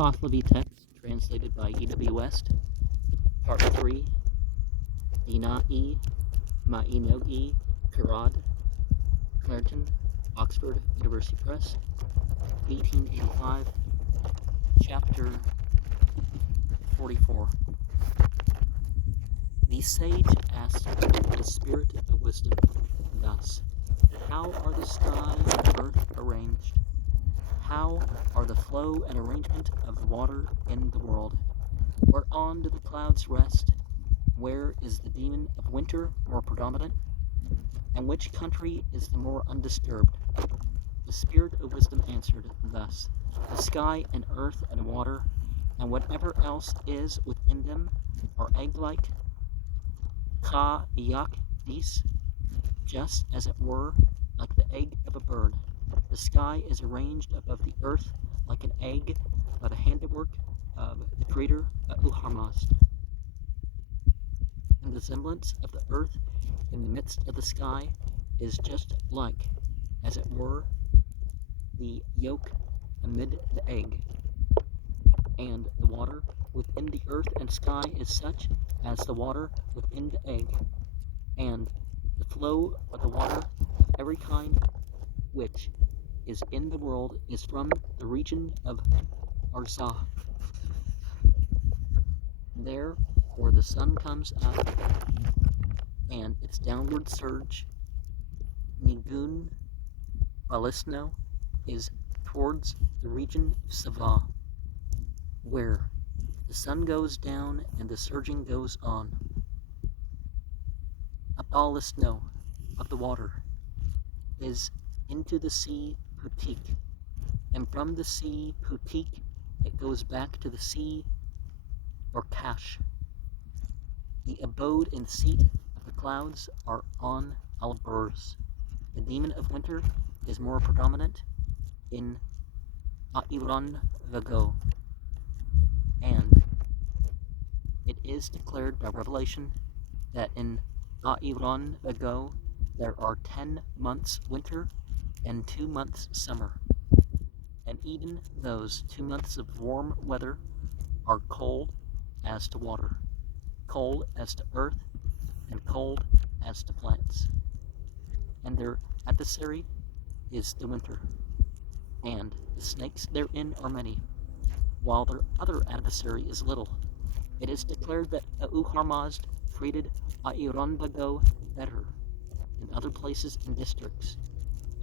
Pahlavi text translated by E.W. West, Part 3, Dinai Mainogi Khirad, Clarendon, Oxford University Press, 1885, Chapter 44. The sage asked the spirit of wisdom thus: how are the sky and earth arranged? How are the flow and arrangement of the water in the world? Whereon do the clouds rest? Where is the demon of winter more predominant? And which country is the more undisturbed? The spirit of wisdom answered thus: the sky and earth and water, and whatever else is within them, are egg-like, ka yak dis, just as it were like the egg of a bird. The sky is arranged above the earth like an egg by the handiwork of the creator Uharmazd. And the semblance of the earth in the midst of the sky is just like, as it were, the yolk amid the egg. And the water within the earth and sky is such as the water within the egg. And the flow of the water of every kind which is in the world is from the region of Arzah. There, where the sun comes up, and its downward surge, Nigun Balisno, is towards the region of Sava, where the sun goes down and the surging goes on. Abalisno of the water is into the sea Putik, and from the sea Putik it goes back to the sea or Kash. The abode and seat of the clouds are on Alburz. The demon of winter is more predominant in Airan Vago, and it is declared by revelation that in Airan Vago there are 10 months winter and 2 months summer, and even those 2 months of warm weather are cold as to water, cold as to earth, and cold as to plants. And their adversary is the winter, and the snakes therein are many, while their other adversary is little. It is declared that Uharmazd treated Airanbago better than other places and districts,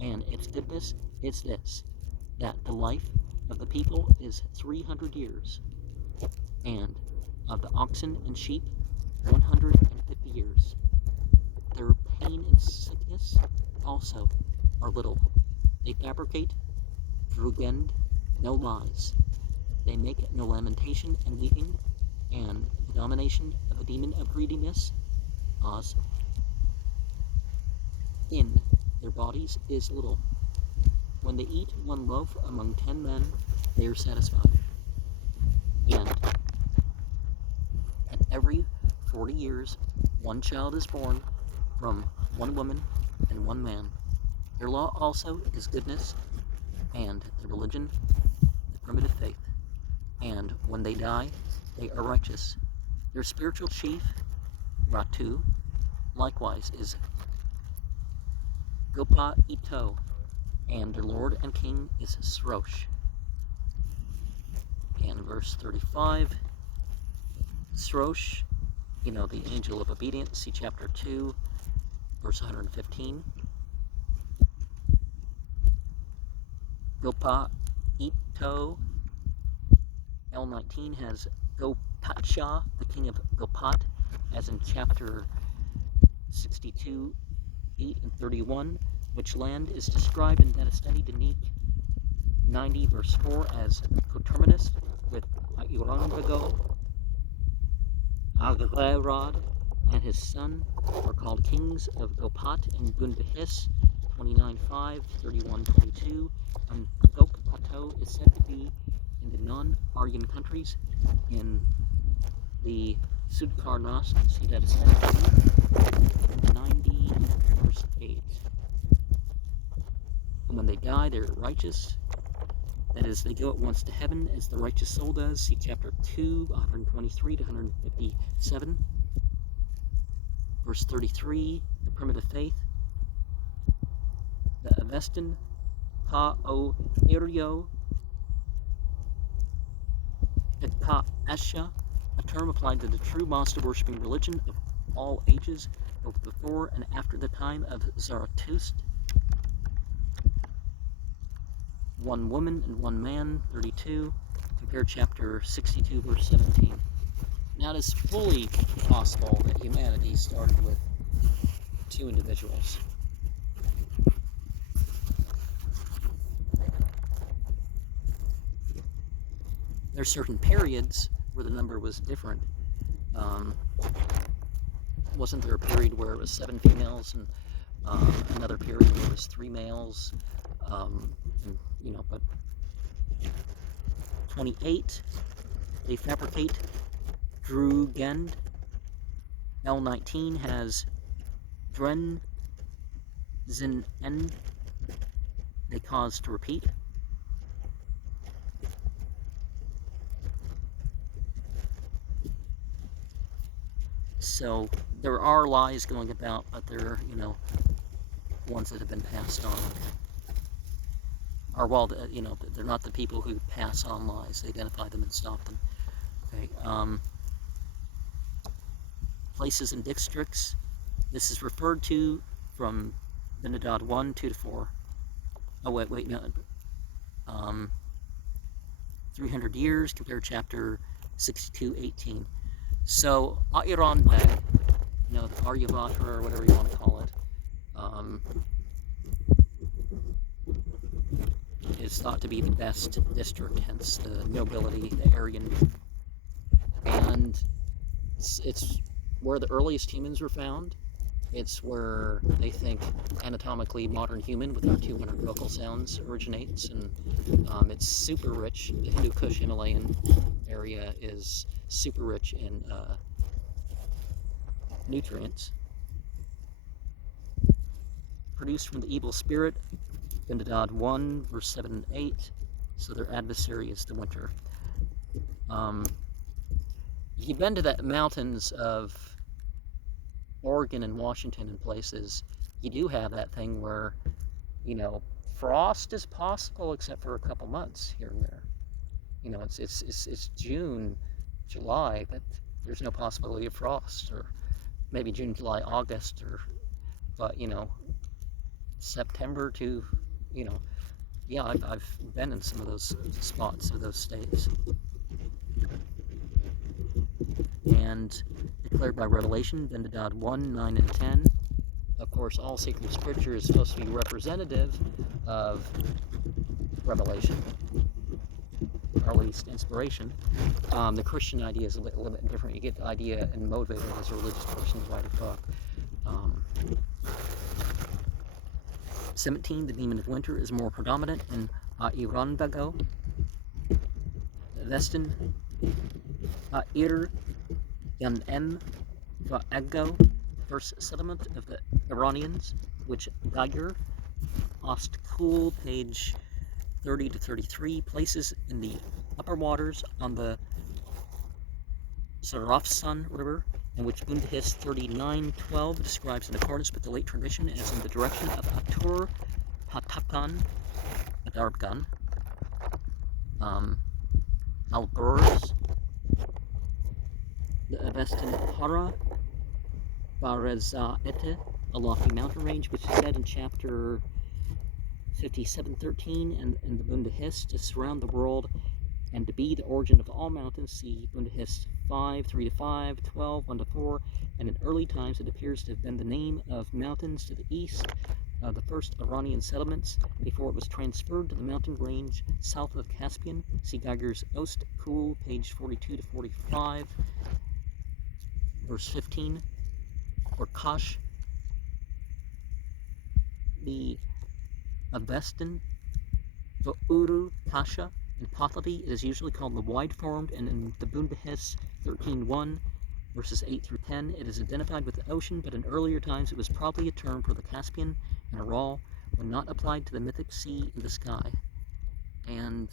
and its goodness is this, that the life of the people is 300 years, and of the oxen and sheep 150 years. Their pain and sickness also are little. They fabricate, Drugend, no lies. They make no lamentation and weeping, and the domination of the demon of greediness, Oz, in their bodies is little. When they eat 1 loaf among 10 men, they are satisfied. And at every 40 years, 1 child is born from 1 woman and 1 man. Their law also is goodness, and their religion, the primitive faith. And when they die, they are righteous. Their spiritual chief, Ratu, likewise is Gopa Ito, and their lord and king is Srosh. And verse 35, Srosh, the angel of obedience, see chapter 2, verse 115. Gopa Ito, L19 has Gopatsha, the king of Gopat, as in chapter 62, 8 and 31, which land is described in Danastani Danik 90 verse 4 as coterminous with Airanbago. Aglerad and his son are called kings of Gopat and Gunbahis 29:5 to 31:22, and Gokpato is said to be in the non-Aryan countries in the Sudkarnas, see that is 90 verse 8. And when they die, they're righteous, That is, they go at once to heaven as the righteous soul does. See chapter 2, 123 to 157. Verse 33, the primitive faith. The Avestan pa o irio ka asha, a term applied to the true monster-worshipping religion of all ages, both before and after the time of Zarathustra. One woman and one man, 32. Compare chapter 62, verse 17. Now, it is fully possible that humanity started with two individuals. There are certain periods where the number was different. Wasn't there a period where it was 7 females and another period where it was 3 males? And, you know, but 28, they fabricate Drugend. L19 has Dren Zin N. They cause to repeat. So there are lies going about, but they're, you know, ones that have been passed on. Or, well, you know, they're not the people who pass on lies. They identify them and stop them. Okay. Places and districts. This is referred to from Benedad 1, 2-4. Oh, wait, no. 300 years, compare chapter 62, 18. So, Adirondack, you know, the Aryavata, or whatever you want to call it, is thought to be the best district, hence the nobility, the Aryan. And it's where the earliest humans were found. It's where they think anatomically modern human with our 200 vocal sounds originates, and it's super rich. The Hindu Kush Himalayan area is super rich in nutrients. Produced from the evil spirit, Benedad 1, verse 7 and 8, so their adversary is the winter. If you've been to the mountains of Oregon and Washington and places, you do have that thing where, you know, frost is possible except for a couple months here and there. You know, it's June, July, but there's no possibility of frost, or maybe June, July, August, or, but, you know, September to, you know, yeah, I've been in some of those spots of those states. And declared by Revelation, Benedad 1, 9, and 10. Of course, all sacred scripture is supposed to be representative of Revelation, or at least inspiration. The Christian idea is a little bit different. You get the idea and motivated as a religious person to write a book. 17, the demon of winter is more predominant in Irandago. Vestin, Ir, Yan M, Va'ego, first settlement of the Iranians, which Geiger, Ostkul, page 30 to 33, places in the upper waters on the Sarafsan River, in which Bundahis 39:12 describes in accordance with the late tradition as in the direction of Atur Hatakan, Adargan, Alburz, the Avestan Hara, Barezaete, a lofty mountain range, which is said in chapter 57:13 and the Bundahis to surround the world and to be the origin of all mountains. See Bundahis 5, 3-5, 12, 1-4, and in early times it appears to have been the name of mountains to the east of the first Iranian settlements before it was transferred to the mountain range south of Caspian. See Geiger's Ost Kul, page 42 to 45, verse 15, or Kash, the Avestan, Uru Kasha. In Pahlavi, it is usually called the wide-formed, and in the Bundahis 13:1, verses 8 through 10, it is identified with the ocean, but in earlier times it was probably a term for the Caspian and Aral when not applied to the mythic sea in the sky. and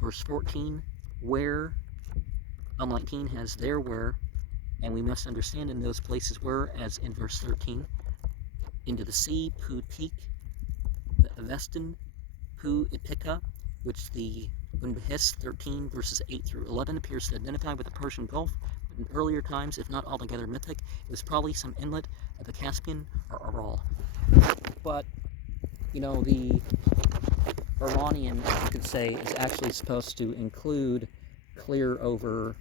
verse 14, where. L19 has their where, and we must understand in those places where, as in verse 13, into the sea, Putik, the Avestan, Pu Itika, which the Bunbahis 13 verses 8 through 11 appears to identify with the Persian Gulf. But in earlier times, if not altogether mythic, it was probably some inlet of the Caspian or Aral. But, you know, the Iranian, you could say, is actually supposed to include clear over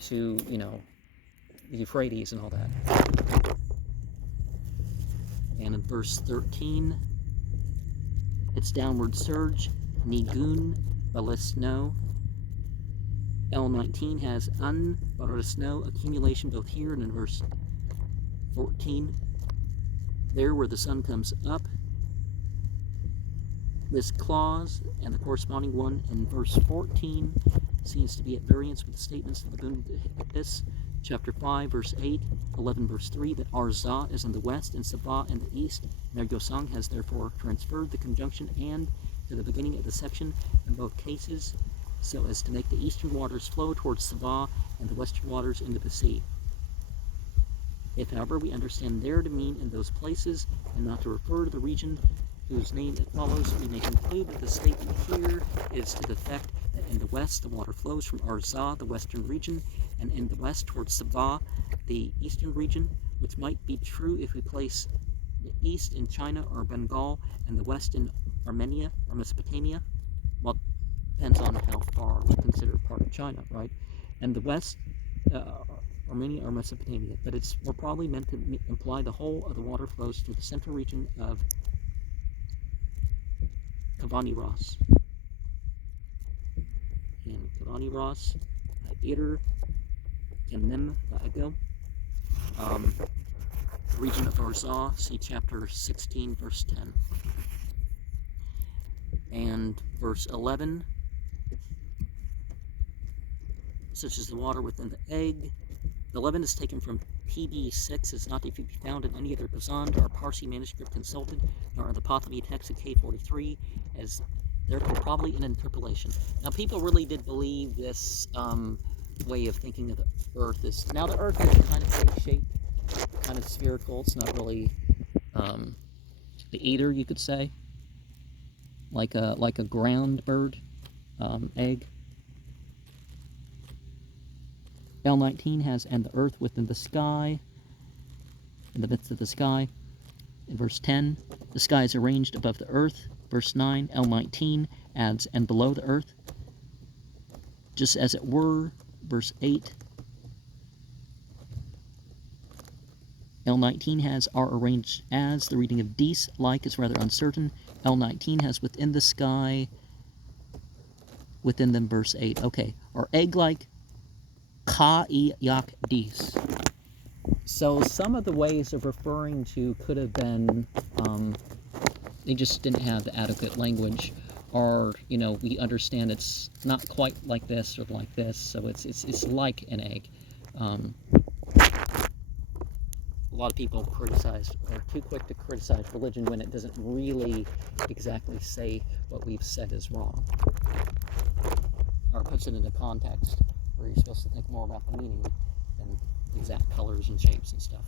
to, you know, the Euphrates and all that. And in verse 13, it's downward surge, Nigun, Balisno. L19 has Un, Balisno, accumulation both here and in verse 14. There where the sun comes up. This clause and the corresponding one in verse 14 seems to be at variance with the statements of the Bunbahis, chapter 5, verse 8, 11, verse 3, that Arza is in the west and Sabah in the east. Nergosang has therefore transferred the conjunction and to the beginning of the section in both cases so as to make the eastern waters flow towards Sabah and the western waters into the sea. If, however, we understand there to mean in those places and not to refer to the region whose name it follows, we may conclude that the statement here is to the effect that in the west the water flows from Arza, the western region, and in the west towards Sabah, the eastern region, which might be true if we place the east in China or Bengal and the west in Armenia or Mesopotamia. Well, depends on how far we consider part of China, right? And the west, Armenia or Mesopotamia, but we're probably meant to imply the whole of the water flows through the central region of Kavani Ras. And Kavani Ras, Ir, Kenem, Ago, the region of Arza, see chapter 16, verse 10. And verse 11, such as the water within the egg. The 11 is taken from PB6, is not to be found in any other Bazand or Parsi manuscript consulted, nor in the Pahlavi text of K43, as therefore probably an interpolation. Now, people really did believe this way of thinking of the Earth is, now the Earth is kind of egg-shaped, kind of spherical. It's not really the eater, you could say, like a ground bird egg. L19 has and the earth within the sky, in the midst of the sky. In verse 10, the sky is arranged above the earth. Verse 9, L19 adds and below the earth, just as it were. Verse 8, L19 has are arranged as. The reading of dis, like, is rather uncertain. L19 has within the sky, within them, verse 8. Okay, or egg-like, ka-i-yak dis. So some of the ways of referring to could have been, they just didn't have the adequate language, or, you know, we understand it's not quite like this or like this, so it's like an egg. A lot of people criticize, or are too quick to criticize religion when it doesn't really exactly say what we've said is wrong, or puts it into context where you're supposed to think more about the meaning than exact colors and shapes and stuff.